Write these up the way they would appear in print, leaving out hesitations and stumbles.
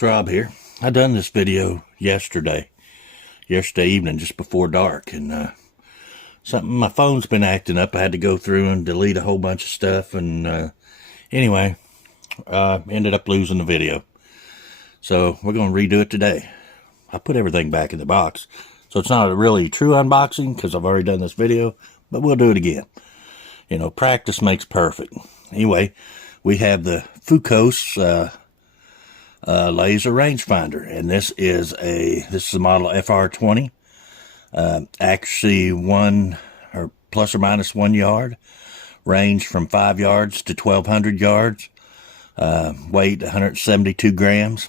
Rob here. I done this video yesterday evening, just before dark, and my phone's been acting up. I had to go through and delete a whole bunch of stuff, and anyway, ended up losing the video. So we're going to redo it today. I put everything back in the box, so it's not a really true unboxing because I've already done this video, but we'll do it again. You know, practice makes perfect. Anyway, we have the Fokoos Lazer rangefinder, and this is a model FR20. Actually, one or plus or minus 1 yard, range from 5 yards to 1,200 yards. Weight 172 grams.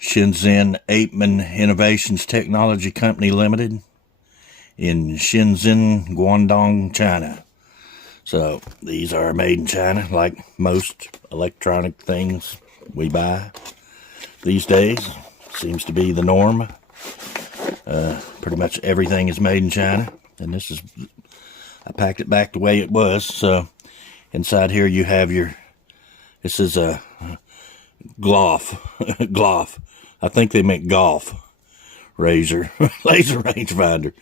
Shenzhen Apeman Innovations Technology Company Limited in Shenzhen, Guangdong, China. So these are made in China, like most electronic things we buy these days. Seems to be the norm. Pretty much everything is made in China. And I packed it back the way it was. So inside here you have this is a Gloff. I think they meant golf. Lazer rangefinder.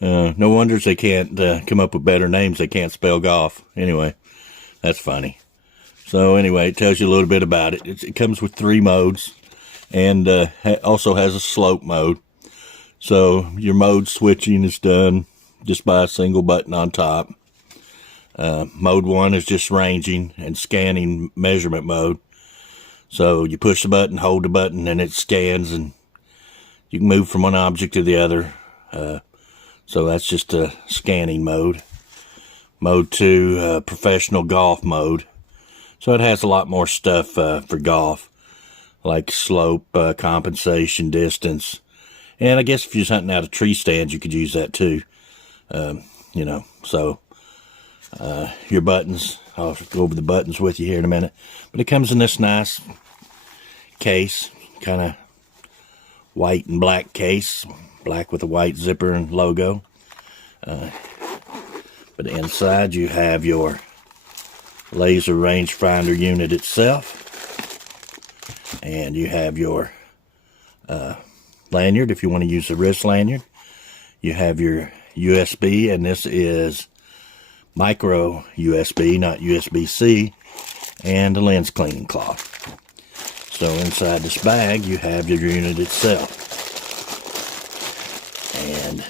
No wonders they can't come up with better names. They can't spell golf. Anyway, that's funny. So anyway, it tells you a little bit about it. It comes with 3 modes, and also has a slope mode. So your mode switching is done just by a single button on top. Mode 1 is just ranging and scanning measurement mode. So you push the button, hold the button, and it scans, and you can move from one object to the other. So that's just a scanning mode. Mode 2, professional golf mode. So it has a lot more stuff for golf, like slope, compensation, distance. And I guess if you're hunting out of tree stands, you could use that too. You know, so your buttons, I'll go over the buttons with you here in a minute. But it comes in this nice case, kind of white and black case. Black with a white zipper and logo. But inside you have your Lazer rangefinder unit itself. And you have your lanyard if you want to use the wrist lanyard. You have your USB, and this is micro USB, not USB-C, and a lens cleaning cloth. So inside this bag you have your unit itself. And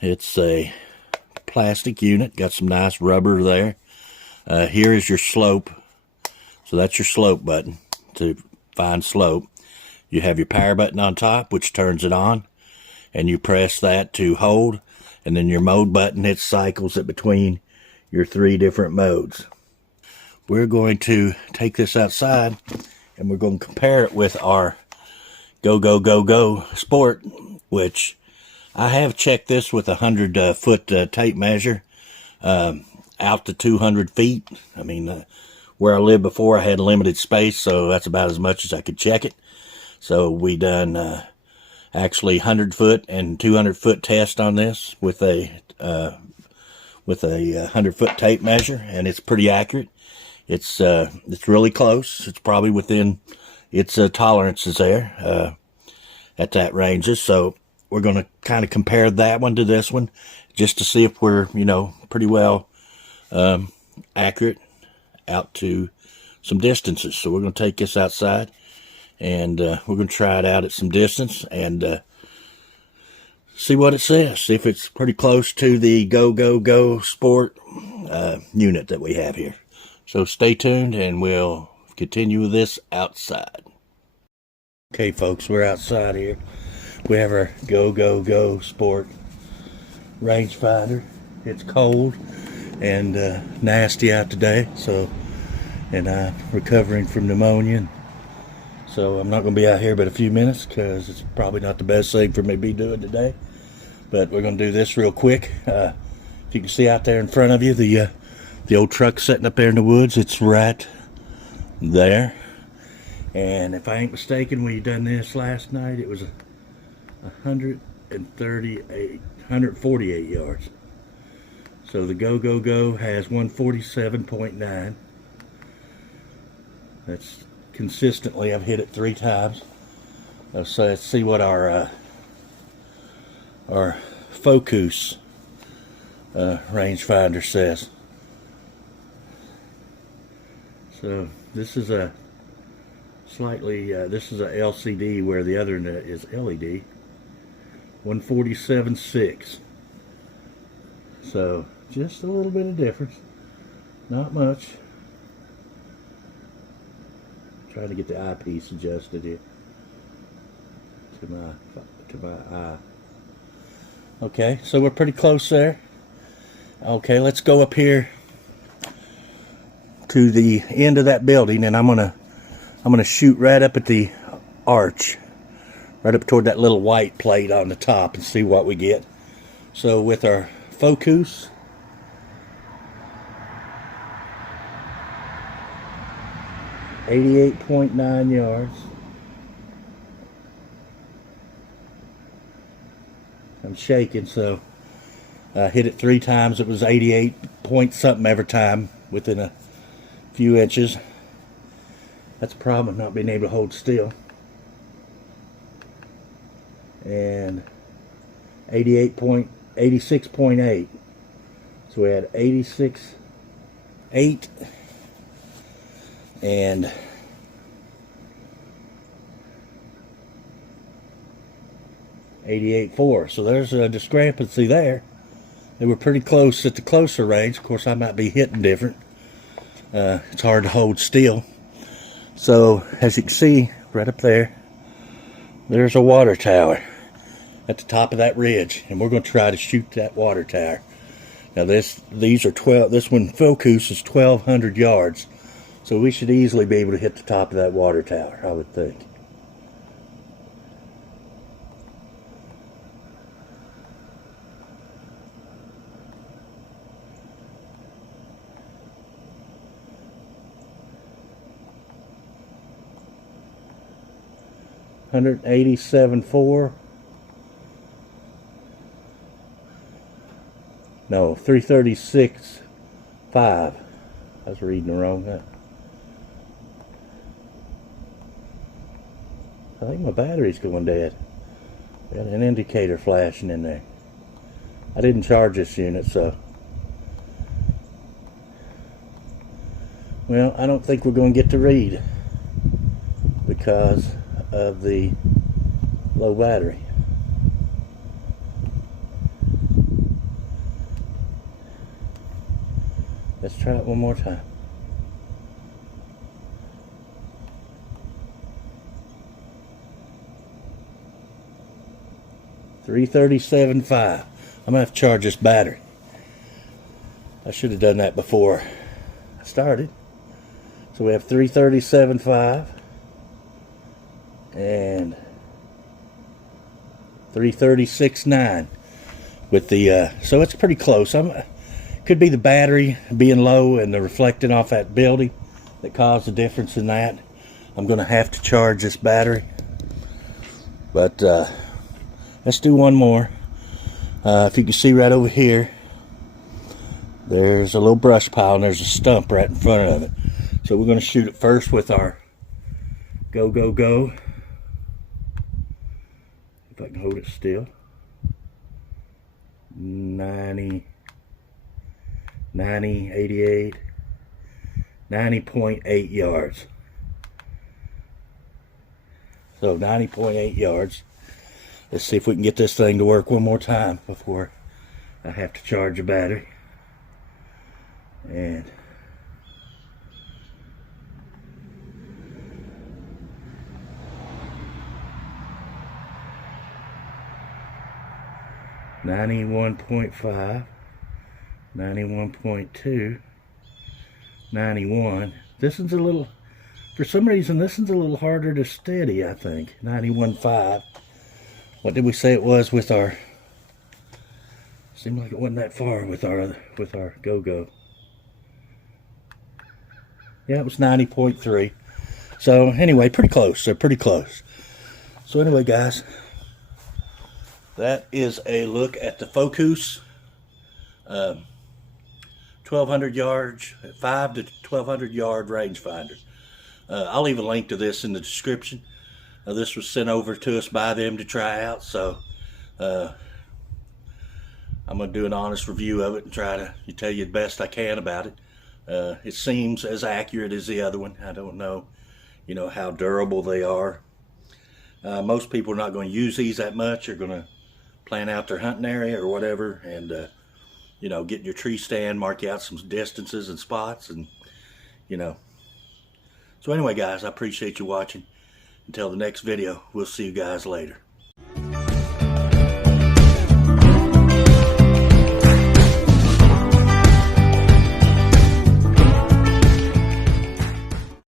it's a plastic unit, got some nice rubber there. Here is your slope. So that's your slope button to find slope. You have your power button on top, which turns it on, and you press that to hold, and then your mode button, it cycles it between your 3 different modes. We're going to take this outside, and we're going to compare it with our Go Sport, which I have checked this with a 100-foot tape measure out to 200 feet. I mean, where I lived before, I had limited space, so that's about as much as I could check it. So we done actually 100-foot and 200-foot test on this with a 100-foot tape measure, and it's pretty accurate. It's really close. It's probably within its tolerances there at that ranges. So we're going to kind of compare that one to this one just to see if we're, you know, pretty well accurate out to some distances. So we're going to take this outside, and we're going to try it out at some distance and see what it says. See if it's pretty close to the Go Sport unit that we have here. So stay tuned, and we'll continue with this outside. Okay, folks, we're outside here. We have our Go Sport rangefinder. It's cold and nasty out today, and I'm recovering from pneumonia. So I'm not going to be out here but a few minutes because it's probably not the best thing for me to be doing today. But we're going to do this real quick. If you can see out there in front of you, the old truck sitting up there in the woods, it's right there. And if I ain't mistaken, we done this last night, it was 148 yards. So the Go has 147.9. That's consistently, I've hit it 3 times. So let's see what our Fokoos rangefinder says. So this is a slightly, this is a LCD where the other is LED. 147.6. So just a little bit of difference, not much. Trying to get the eyepiece adjusted here to my eye. Okay, so we're pretty close there. Okay, let's go up here to the end of that building, and I'm gonna shoot right up at the arch, right up toward that little white plate on the top, and see what we get. So with our Fokoos, .9 yards. I'm shaking, so I hit it 3 times. It was 88 point something every time within a few inches. That's a problem of not being able to hold still. And 86.8. So we had 86.8 and 88.4. So there's a discrepancy there. They were pretty close at the closer range. Of course, I might be hitting different. It's hard to hold still. So as you can see right up there, there's a water tower at the top of that ridge, and we're going to try to shoot that water tower. Now these are 12. This one Fokoos is 1,200 yards, so we should easily be able to hit the top of that water tower, I would think. .187.4. No, 336.5. I was reading the wrong. I think my battery's going dead. Got an indicator flashing in there. I didn't charge this unit, so. Well, I don't think we're going to get to read because of the low battery. Let's try it one more time. .337.5. I'm gonna have to charge this battery. I should have done that before I started. So we have 337.5 and 336.9 with the so it's pretty close. Could be the battery being low and the reflecting off that building that caused the difference in that. I'm gonna have to charge this battery, but let's do one more. If you can see right over here, there's a little brush pile and there's a stump right in front of it. So we're gonna shoot it first with our go. If I can hold it still. 90, 88, 90.8 yards. So 90.8 yards. Let's see if we can get this thing to work one more time before I have to charge the battery. And .5, 91.2, 91. This one's a little, for some reason, this one's a little harder to steady, I think. 91.5. What did we say it was with our, seemed like it wasn't that far with our go. Yeah, it was 90.3. So anyway, pretty close. They're pretty close. So anyway, guys, that is a look at the Fokoos 1,200 yards, 5 to 1,200 yard rangefinder. I'll leave a link to this in the description. This was sent over to us by them to try out, so I'm going to do an honest review of it and try to tell you the best I can about it. It seems as accurate as the other one. I don't know, how durable they are. Most people are not going to use these that much. They're going to plan out their hunting area or whatever, and get in your tree stand, mark out some distances and spots, and So anyway, guys, I appreciate you watching. Until the next video, we'll see you guys later.